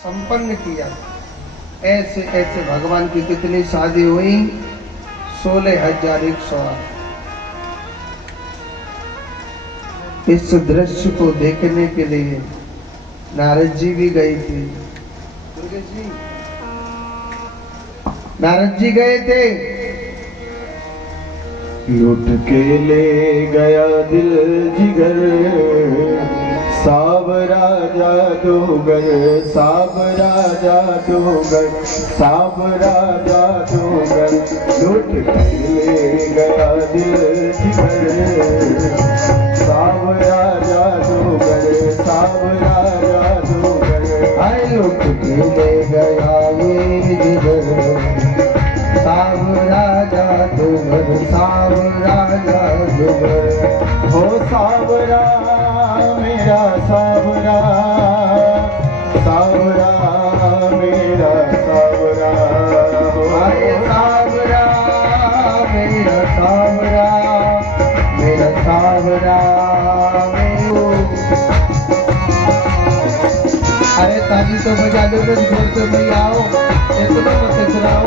संपन्न किया। ऐसे ऐसे भगवान की कितनी शादी हुई? 16,108। इस दृश्य को देखने के लिए नारद जी भी गए थे। नारद जी गए थे। लूट के ले गया दिल जिगर, सावरा जादूगर, सावरा जादूगर, सावरा जादूगर। लूट के ले गया दिल जिगर, सावरा जादूगर, सावरा जादूगर। हाय लूट के ले गया ये जिगर, सावरा जादूगर, सावरा जादूगर। हो सावरा मेरा सावरा, सावरा मेरा सावरा। हाय सावरा मेरा सावरा, मेरा सावरा मेरो। अरे ताली तो बजा दो, जोर से भैया आओ, ये तो मत चलाओ।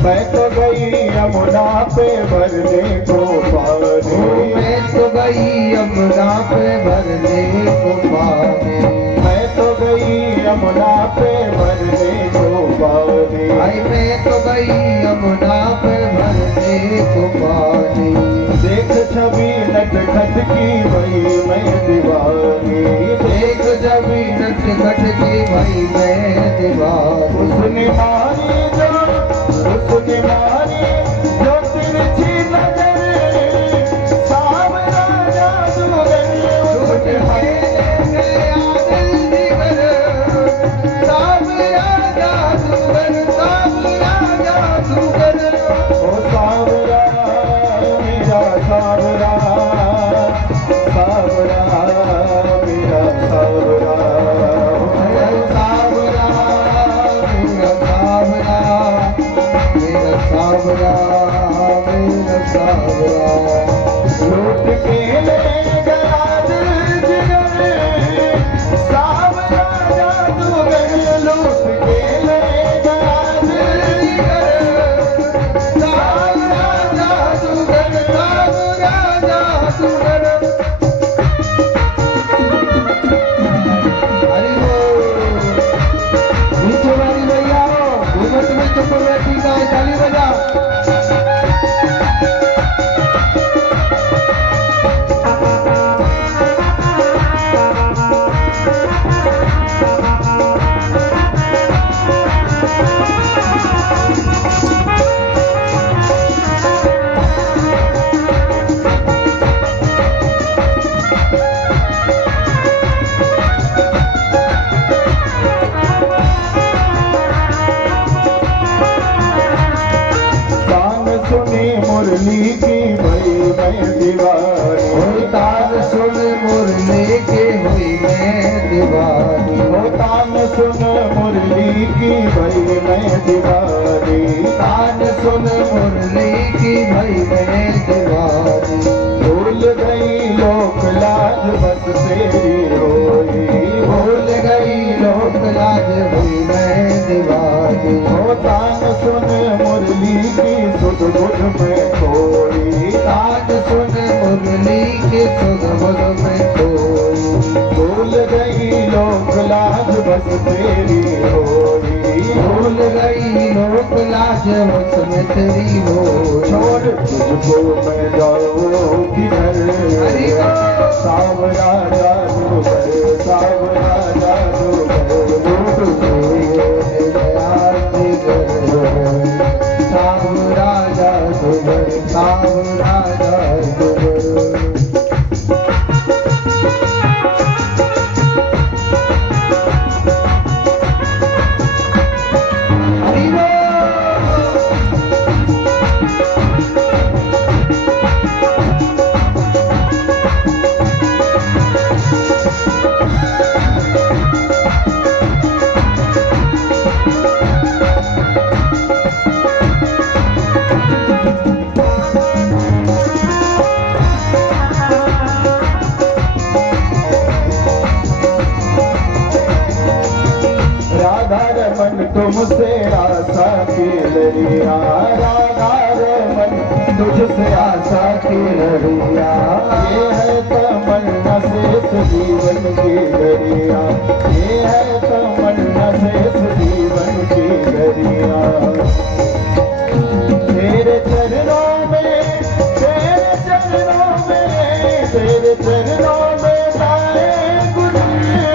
मैं तो गई यमुना पे भरने को पानी, मैं तो गई यमुना पे भरने को पानी, मैं तो गई यमुना पे भरने को पानी। भाई मैं तो गई यमुना पे भरने को पानी। देख छवि नटखट की भई मैं दीवानी, देख छवि नटखट की भई मैं दीवानी। उसने मारी जो, उसने मारी जो तिरछी नजर, सावरा जादूगर। लूट के ले गया दिल जिगर, सावरा जादूगर, सावरा जादूगर। ओ सावरा मेरा सावरा, सावरा मेरा सावरा। मेरा सावरा, मेरा सावरा, मेरा सावरा, मेरा सावरा। लूट के ले गया दिल जिगर, सावरा जादूगर। लूट के ले गया दिल जिगर, सावरा जादूगर, सावरा जादूगर। हरि बोल। नीचे वाली भैया हो, घूमट में चुप बैठी का है, ताली बजा। तान सुनी मुरली की भई मैं दीवानी, कोई तान सुन मुरली के हुई मैं दीवानी। ओ तान सुन मुरली की भई मैं दीवानी। तान सुन मुरली की भई मैं दीवानी। भूल गई लोक लाज बस तेरी होई, भूल गई लोक लाज हुई मैं दीवानी। ओ तान सुन मुरली की सुध बुध में खोई, तान सुन मुरली के सुध बुध में खोई। भूल गई लोक लाज बस तेरी होई। भूल गई लोक लाज बस में तेरी हो। छोड़ तुझको मैं जाऊं किधर, हरि बोल। सावरा जादूगर, सावरा जादूगर। लूट के ले गया जिगर, सावरा जादूगर, सावरा जादूगर। हरि बोल। आशा की लड़िया, ये है तमन्ना शेष जीवन की लड़िया, ये है तमन्ना शेष जीवन की लड़िया। तेरे चरणों में, तेरे चरणों में, तेरे चरणों में गाए गुजरे।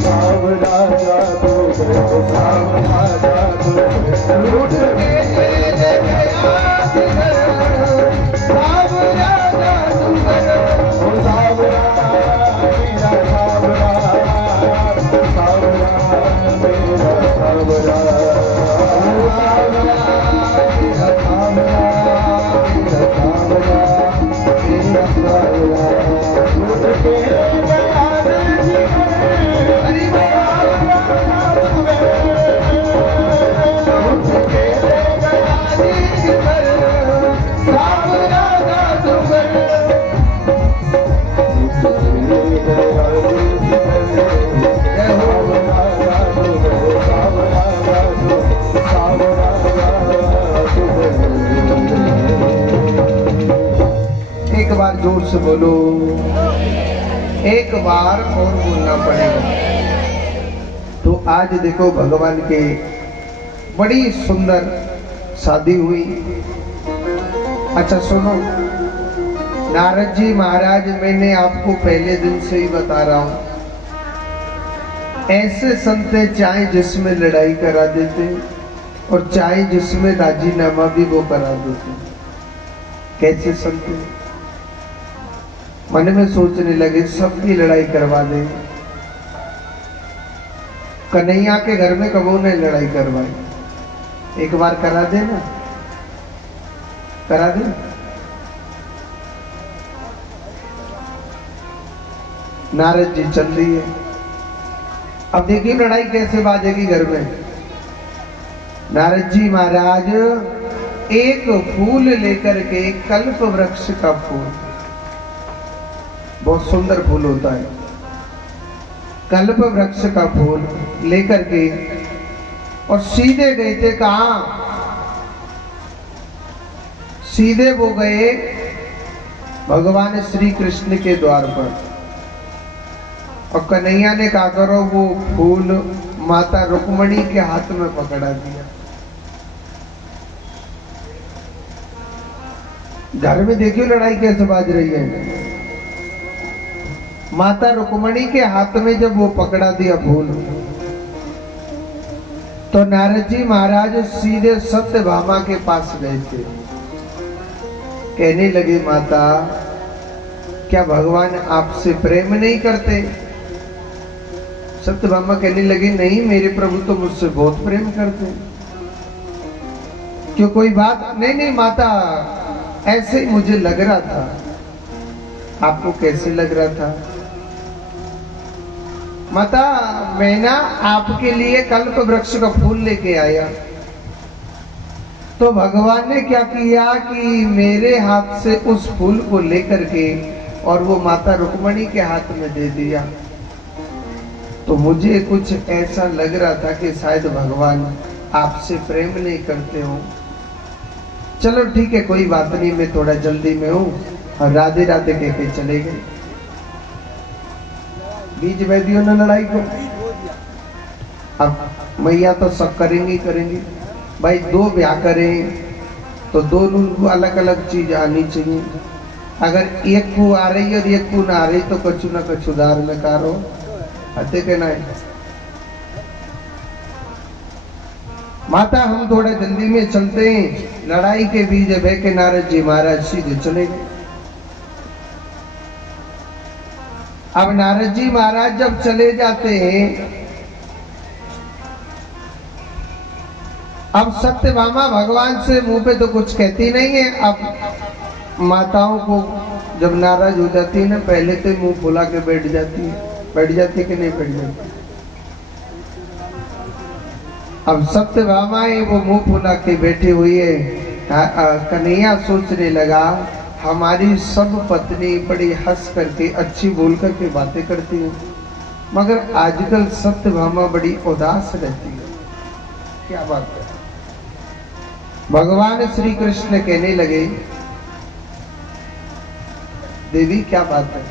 सावरा जादू, सावरा जादू, लूट के ले गया दिगर। सावरा जादू, ओ सावरा मेरा सावरा, सावरा मेरा सावरा, एक बार जोर से बोलो, एक बार और बोलना पड़ेगा। तो आज देखो भगवान के बड़ी सुंदर शादी हुई। अच्छा सुनो नारद जी महाराज, मैंने आपको पहले दिन से ही बता रहा हूं, ऐसे संत चाहे जिसमें लड़ाई करा देते और चाहे जिसमें राजीनामा भी वो करा देते। कैसे संत? मन में सोचने लगे सबकी लड़ाई करवा दे। कन्हैया के घर में कबो ने लड़ाई करवाई, एक बार करा दे ना, करा दे। नारद जी चल रही है, अब देखिए लड़ाई कैसे बाजेगी घर में। नारद जी महाराज एक फूल लेकर के, कल्प वृक्ष का फूल, बहुत सुंदर फूल होता है, कल्प वृक्ष का फूल लेकर के और सीधे गए थे। कहा? सीधे वो गए भगवान श्री कृष्ण के द्वार पर। और कन्हैया ने कहा करो वो फूल माता रुक्मणी के हाथ में पकड़ा दिया। घर में देखियो लड़ाई कैसे बाज रही है। माता रुक्मणी के हाथ में जब वो पकड़ा दिया फूल, तो नारद जी महाराज सीधे सत्यभामा के पास गए थे। कहने लगे माता, क्या भगवान आपसे प्रेम नहीं करते? सत्यभामा कहने लगी नहीं, मेरे प्रभु तो मुझसे बहुत प्रेम करते। क्यों, कोई बात? नहीं नहीं माता, ऐसे ही मुझे लग रहा था। आपको कैसे लग रहा था? माता, मैं ना आपके लिए कल्प वृक्ष का फूल लेके आया, तो भगवान ने क्या किया कि मेरे हाथ से उस फूल को लेकर के और वो माता रुक्मणी के हाथ में दे दिया। तो मुझे कुछ ऐसा लग रहा था कि शायद भगवान आपसे प्रेम नहीं करते हो। चलो ठीक है, कोई बात नहीं, मैं थोड़ा जल्दी में हूँ। और राधे राधे कह के चले गए। बीच वैदियों ने लड़ाई को, अब मैया तो सब करेंगी करेंगी भाई। दो ब्याह करें तो दोनों को अलग अलग चीज आनी चाहिए। अगर एक को आ रही और एक को ना आ रही तो कछु ना कछु दार में कारो आते के ना। माता हम थोड़ा जल्दी में चलते हैं। लड़ाई के बीच बह के नारद जी महाराज सीधे चले गए। अब नारद जी महाराज जब चले जाते हैं, अब सत्यभामा भगवान से मुंह पे तो कुछ कहती नहीं है। अब माताओं को जब नाराज हो जाती है ना, पहले तो मुंह फुला के बैठ जाती है। बैठ जाती कि नहीं बैठ जाती? अब सत्यभामा वो मुंह फुला के बैठी हुई है। कन्हैया सोचने लगा हमारी सब पत्नी बड़ी हंस करके अच्छी बोल करके बातें करती है, मगर आजकल सत्यभामा बड़ी उदास रहती है। क्या बात है? भगवान श्री कृष्ण कहने लगे देवी क्या बात है?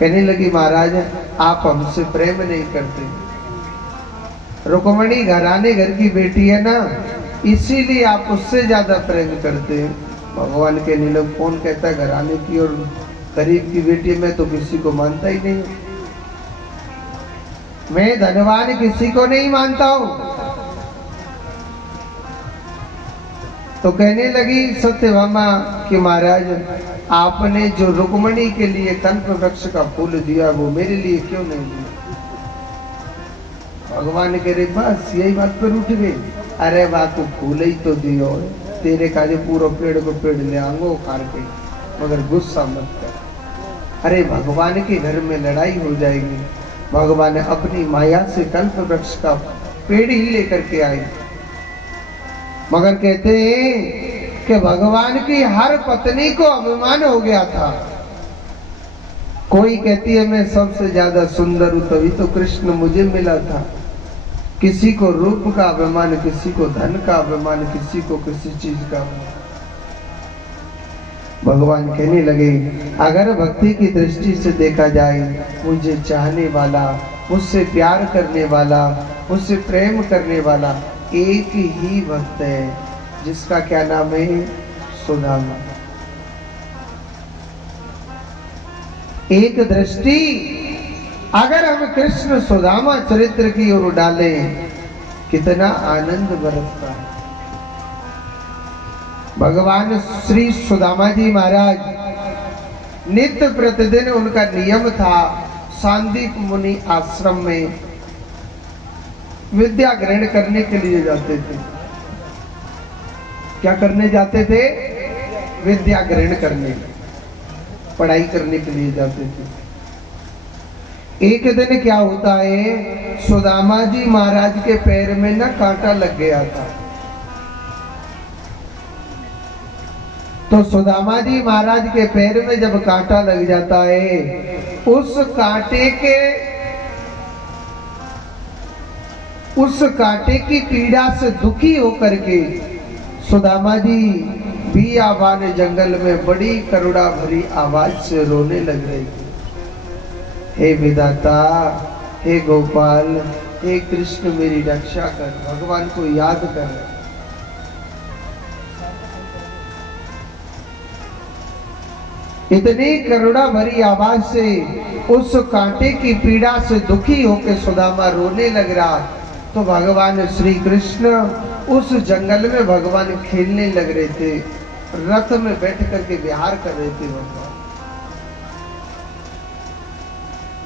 कहने लगी महाराज आप हमसे प्रेम नहीं करते। रुक्मणी घराने घर की बेटी है ना, इसीलिए आप उससे ज्यादा प्रेम करते हैं। भगवान के नीलो कौन कहता है घराने की और गरीब की बेटी? मैं तो किसी को मानता ही नहीं, मैं धनवान किसी को नहीं मानता हूं। तो कहने लगी सत्यभामा कि महाराज आपने जो रुक्मणी के लिए कल्प वृक्ष का फूल दिया वो मेरे लिए क्यों नहीं दिया? भगवान कह रहे बस यही बात पर उठ गई। अरे बात तो फूल ही तो दियो, तेरे काजे पूरा पेड़ को पेड़ ले आंगो उखाड़ के, मगर गुस्सा मत कर। अरे भगवान के घर में लड़ाई हो जाएगी। भगवान अपनी माया से कल्प वृक्ष का पेड़ ही लेकर के आए, मगर कहते हैं कि भगवान की हर पत्नी को अभिमान हो गया था। कोई कहती है मैं सबसे ज्यादा सुंदर हूं तभी तो कृष्ण मुझे मिला था। किसी को रूप का अभिमान, किसी को धन का अभिमान, किसी को किसी चीज का अभिमान। भगवान कहने लगे अगर भक्ति की दृष्टि से देखा जाए, मुझे चाहने वाला, मुझसे प्यार करने वाला, मुझसे प्रेम करने वाला एक ही भक्त है, जिसका क्या नाम है? सुदामा। एक दृष्टि अगर हम कृष्ण सुदामा चरित्र की ओर डालें, कितना आनंद बरसता है। भगवान श्री सुदामा जी महाराज नित्य प्रतिदिन उनका नियम था सांदीप मुनि आश्रम में विद्या ग्रहण करने के लिए जाते थे। क्या करने जाते थे? विद्या ग्रहण करने, पढ़ाई करने के लिए जाते थे। एक दिन क्या होता है, सुदामा जी महाराज के पैर में ना कांटा लग गया था। तो सुदामा जी महाराज के पैर में जब कांटा लग जाता है, उस कांटे की पीड़ा से दुखी होकर के सुदामा जी बियाबान जंगल में बड़ी करुणा भरी आवाज से रोने लग रहे थे। हे विधाता, हे गोपाल, हे कृष्ण मेरी रक्षा कर। भगवान को याद कर। इतनी करुणा भरी आवाज से उस कांटे की पीड़ा से दुखी होकर सुदामा रोने लग रहा। तो भगवान श्री कृष्ण उस जंगल में भगवान खेलने लग रहे थे, रथ में बैठ करके विहार कर रहे थे।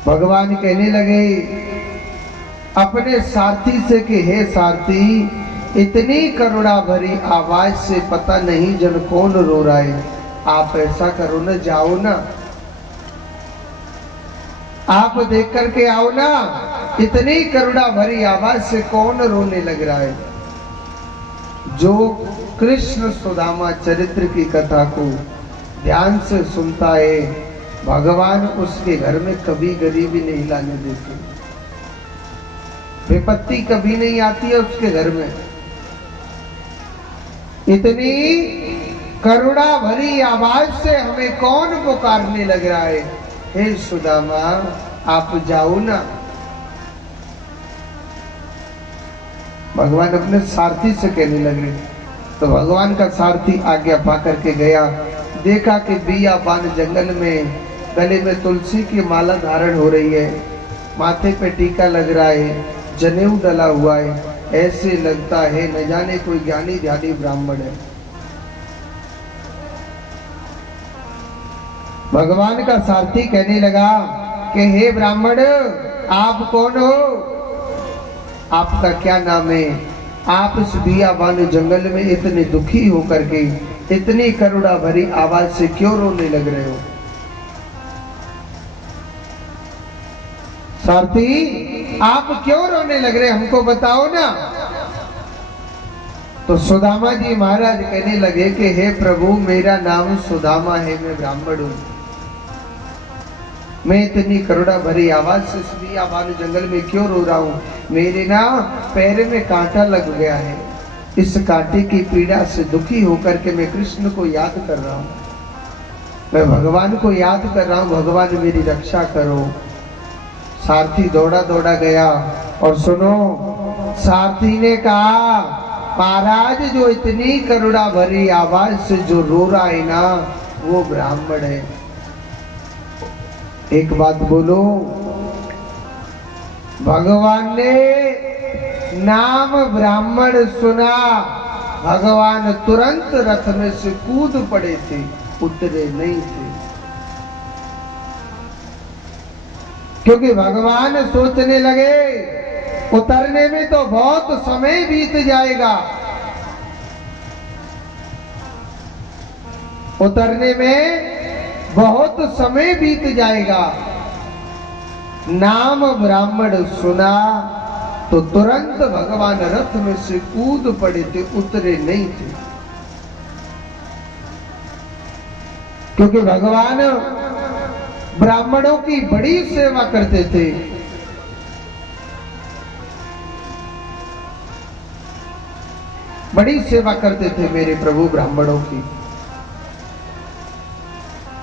भगवान कहने लगे अपने सारथी से कि हे सारथी, इतनी करुणा भरी आवाज से पता नहीं जन कौन रो रहा है। आप ऐसा करो ना, जाओ ना, आप देख करके आओ ना, इतनी करुणा भरी आवाज से कौन रोने लग रहा है। जो कृष्ण सुदामा चरित्र की कथा को ध्यान से सुनता है, भगवान उसके घर में कभी गरीबी नहीं लाने देते, विपत्ति कभी नहीं आती है उसके घर में। इतनी करुणा भरी आवाज से हमें कौन पुकारने लग रहा है? हे सुदामा, आप जाओ ना। भगवान अपने सारथी से कहने लगे। तो भगवान का सारथी आज्ञा पा करके गया, देखा कि बियाबान जंगल में गले में तुलसी की माला धारण हो रही है, माथे पे टीका लग रहा है, जनेऊ डला हुआ है। ऐसे लगता है न जाने कोई ज्ञानी ध्यानी ब्राह्मण है। भगवान का सारथी कहने लगा कि हे ब्राह्मण, आप कौन हो? आपका क्या नाम है? आप इस बियाबान जंगल में इतने दुखी होकर के इतनी करुणा भरी आवाज से क्यों रोने लग रहे हो? सारथी, आप क्यों रोने लग रहे, हमको बताओ ना। तो सुदामा जी महाराज कहने लगे कि हे प्रभु, मेरा नाम सुदामा है, मैं ब्राह्मण हूं। मैं इतनी करुणा भरी आवाज से बियाबान जंगल में क्यों रो रहा हूं? मेरे ना पैर में कांटा लग गया है, इस कांटे की पीड़ा से दुखी होकर के मैं कृष्ण को याद कर रहा हूं। मैं भगवान को याद कर रहा हूं, भगवान मेरी रक्षा करो। सारथी दौड़ा दौड़ा गया और सुनो, सारथी ने कहा, महाराज जो इतनी करुणा भरी आवाज से जो रो रहा है ना, वो ब्राह्मण है। एक बात बोलो, भगवान ने नाम ब्राह्मण सुना, भगवान तुरंत रथ में से कूद पड़े थे, उतरे नहीं थे। क्योंकि भगवान सोचने लगे उतरने में तो बहुत समय बीत जाएगा, उतरने में बहुत समय बीत जाएगा। नाम ब्राह्मण सुना तो तुरंत भगवान रथ में से कूद पड़े थे, उतरे नहीं थे। क्योंकि भगवान ब्राह्मणों की बड़ी सेवा करते थे। बड़ी सेवा करते थे मेरे प्रभु ब्राह्मणों की।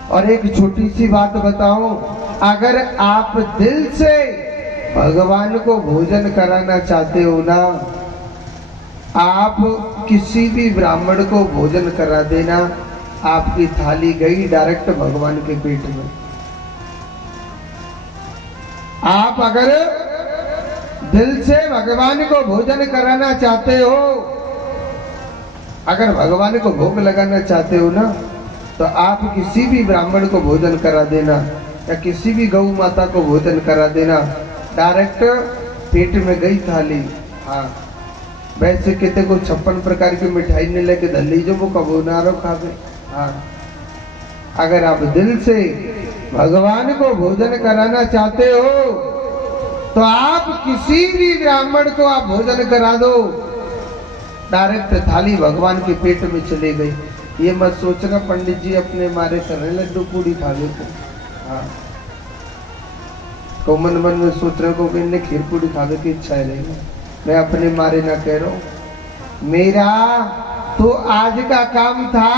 और एक छोटी सी बात बताऊं, अगर आप दिल से भगवान को भोजन कराना चाहते हो ना, आप किसी भी ब्राह्मण को भोजन करा देना, आपकी थाली गई डायरेक्ट भगवान के पेट में। आप अगर दिल से भगवान को भोजन कराना चाहते हो, अगर भगवान को भोग लगाना चाहते हो ना, तो आप किसी भी ब्राह्मण को भोजन करा देना या किसी भी गौ माता को भोजन करा देना, डायरेक्ट पेट में गई थाली। हाँ, वैसे कहते को 56 प्रकार की मिठाई ने लेके दल्ली जो वो कबो नारो खावे। हाँ, अगर आप दिल से भगवान को भोजन कराना चाहते हो तो आप किसी भी ब्राह्मण को आप भोजन करा दो, डायरेक्ट थाली भगवान के पेट में चली गई। ये मत सोचना पंडित जी अपने मारे कर रहे लड्डू पूड़ी खा लेते। हाँ, तो मन मन में सोच रहे को कि इन्हें खीर पूड़ी खाने की इच्छा है नहीं। मैं अपने मारे ना कह रहा हूं, मेरा तो आज का काम था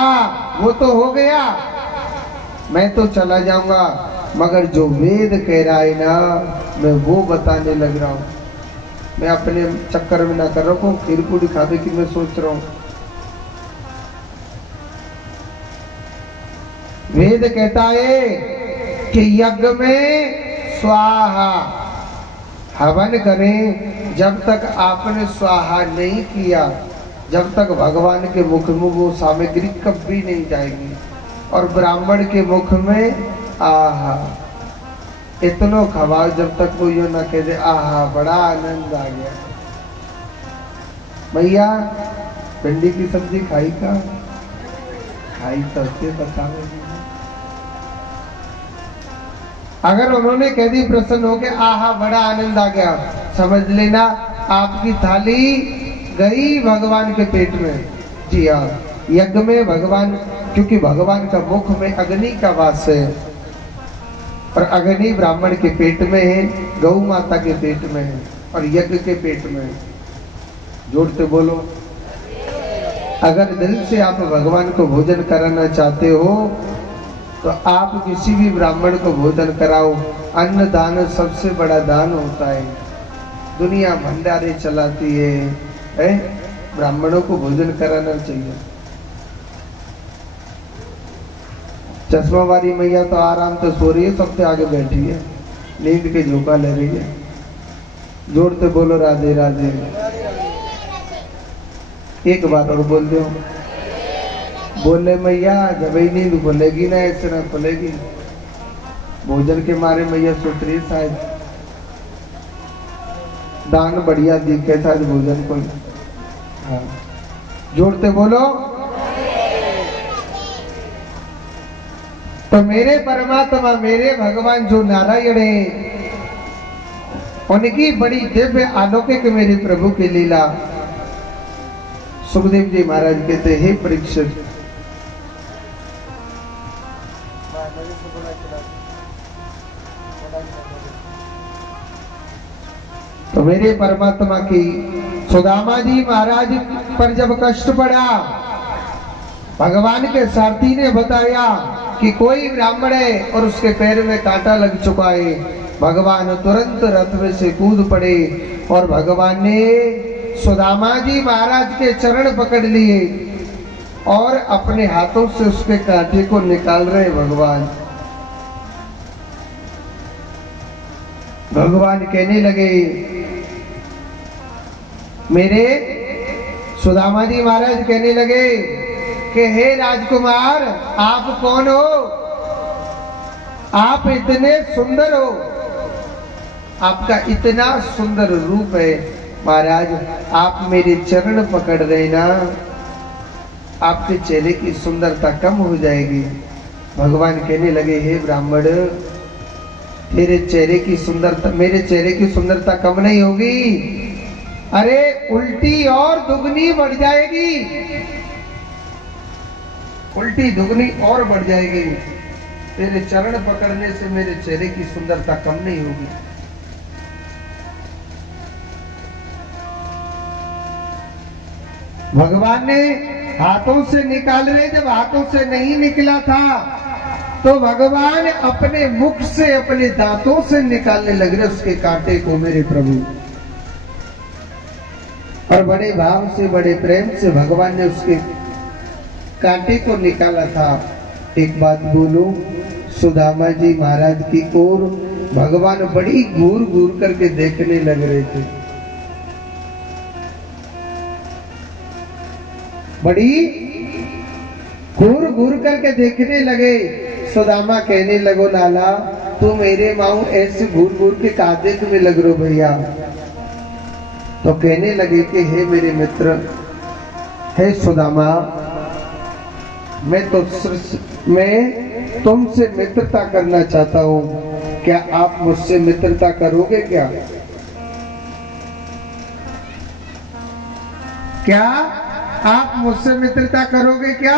वो तो हो गया, मैं तो चला जाऊंगा, मगर जो वेद कह रहा है ना, मैं वो बताने लग रहा हूं। मैं अपने चक्कर में ना कर रहा हूं, खीर पूड़ी खाने की मैं सोच रहा हूं। वेद कहता है कि यज्ञ में स्वाहा, हवन करें, जब तक आपने स्वाहा नहीं किया, जब तक भगवान के मुख में वो सामग्री कभी नहीं जाएगी। और ब्राह्मण के मुख में आहा इतनो खवाओ जब तक वो यो ना कह दे आहा बड़ा आनंद आ गया। भैया भिंडी की सब्जी खाई का? खाई तो बताओ। अगर उन्होंने कह दी प्रसन्न हो के आहा बड़ा आनंद आ गया, समझ लेना आपकी थाली गई भगवान के पेट में। जी हाँ, यज्ञ में भगवान, क्योंकि भगवान का मुख में अग्नि का वास है और अग्नि ब्राह्मण के पेट में है, गौ माता के पेट में है और यज्ञ के पेट में है। जोड़ते बोलो, अगर दिल से आप भगवान को भोजन कराना चाहते हो तो आप किसी भी ब्राह्मण को भोजन कराओ। अन्न दान सबसे बड़ा दान होता है। दुनिया भंडारे चलाती है? ब्राह्मणों को भोजन कराना चाहिए। चश्मा वाली मैया तो आराम तो सो रही है, सबसे आगे बैठी है, नींद के झोंका ले रही है। जोड़ते बोलो राधे राधे। एक बार और बोल दो, बोले मैया जब ही नींद खुलेगी ना, ऐसे ना खुलेगी। भोजन के मारे मैया सोच रही शायद दान बढ़िया दिखे शायद भोजन को। हाँ, जोड़ते बोलो। तो मेरे परमात्मा, मेरे भगवान जो नारायण है, उनकी बड़ी दिव्य अलौकिक मेरे प्रभु की लीला। सुखदेव जी महाराज कहते, हे परीक्षित, तो मेरे परमात्मा की सुदामा जी महाराज पर जब कष्ट पड़ा, भगवान के सारथी ने बताया कि कोई ब्राह्मण है और उसके पैर में कांटा लग चुका है। भगवान तुरंत रथ में से कूद पड़े और भगवान ने सुदामा जी महाराज के चरण पकड़ लिए और अपने हाथों से उसके कांटे को निकाल रहे। भगवान कहने लगे, मेरे सुदामा जी महाराज कहने लगे कि हे राजकुमार, आप कौन हो? आप इतने सुंदर हो, आपका इतना सुंदर रूप है। महाराज, आप मेरे चरण पकड़ रहे ना, आपके चेहरे की सुंदरता कम हो जाएगी। भगवान कहने लगे, हे ब्राह्मण, तेरे चेहरे की सुंदरता, मेरे चेहरे की सुंदरता कम नहीं होगी, अरे उल्टी और दुगनी बढ़ जाएगी, उल्टी दुगनी और बढ़ जाएगी। तेरे चरण पकड़ने से मेरे चेहरे की सुंदरता कम नहीं होगी। भगवान ने हाथों से निकाल रहे, जब हाथों से नहीं निकला था तो भगवान अपने मुख से, अपने दांतों से निकालने लग रहे उसके कांटे को, मेरे प्रभु। और बड़े भाव से, बड़े प्रेम से भगवान ने उसके कांटे को निकाला था। एक बात बोलूं, सुदामा जी महाराज की ओर भगवान बड़ी घूर घूर करके देखने लग रहे थे, बड़ी घूर घूर करके देखने लगे। सुदामा कहने लगो, लाला तू मेरे माऊ ऐसे घूर घूर के कादे तुम्हें लग रो भैया। तो कहने लगे कि हे मेरे मित्र, हे सुदामा, मैं तुमसे मित्रता करना चाहता हूं, क्या आप मुझसे मित्रता करोगे? क्या आप मुझसे मित्रता करोगे क्या?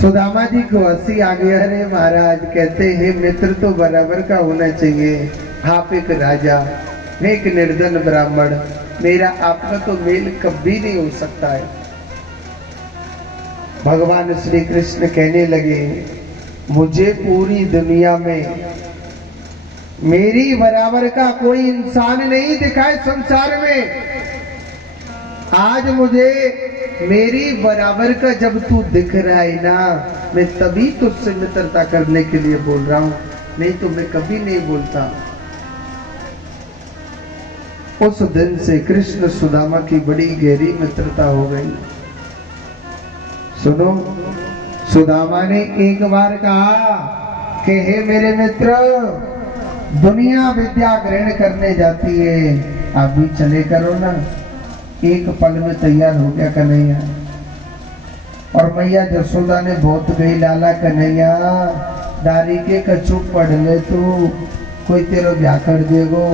सुदामा जी को हंसी आ गई। अरे महाराज, कहते हैं मित्र तो बराबर का होना चाहिए। आप एक राजा, मैं एक निर्धन ब्राह्मण, मेरा आपका तो मेल कभी नहीं हो सकता है। भगवान श्री कृष्ण कहने लगे, मुझे पूरी दुनिया में मेरी बराबर का कोई इंसान नहीं दिखाए संसार में। आज मुझे मेरी बराबर का जब तू दिख रहा है ना, मैं तभी तुझसे मित्रता करने के लिए बोल रहा हूं, नहीं तो मैं कभी नहीं बोलता। उस दिन से कृष्ण सुदामा की बड़ी गहरी मित्रता हो गई। सुनो, सुदामा ने एक बार कहा कि हे मेरे मित्र, दुनिया विद्या ग्रहण करने जाती है, आप भी चले करो ना। एक पल में तैयार हो गया कन्हैया। और मैया जसोदा ने बहुत गई, लाला कन्हैया दारी के कछु पढ़ ले तू, कोई तेरो ब्याह कर देगो,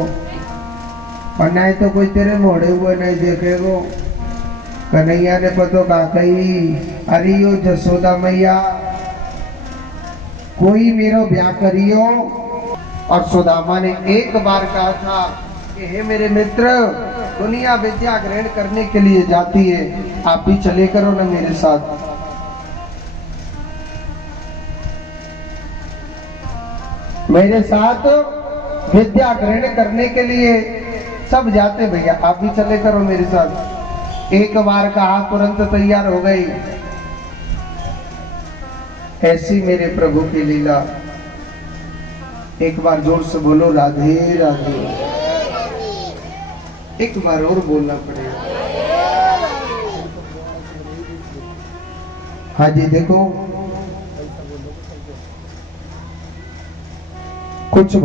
और नहीं तो कोई तेरे मोड़े हुए नहीं देखेगो। कन्हैया ने पतो का कही, अरे यो जसोदा मैया, कोई मेरो ब्याह करियो। और सुदामा ने एक बार कहा था कि हे मेरे मित्र, दुनिया विद्या ग्रहण करने के लिए जाती है, आप भी चले करो ना मेरे साथ। मेरे साथ विद्या ग्रहण करने के लिए सब जाते भैया, आप भी चले करो मेरे साथ। एक बार कहा, तुरंत तैयार हो गई। ऐसी मेरे प्रभु की लीला। एक बार जोर से बोलो, राधे राधे। एक बार और बोलना पड़ेगा। हाँ जी, देखो कुछ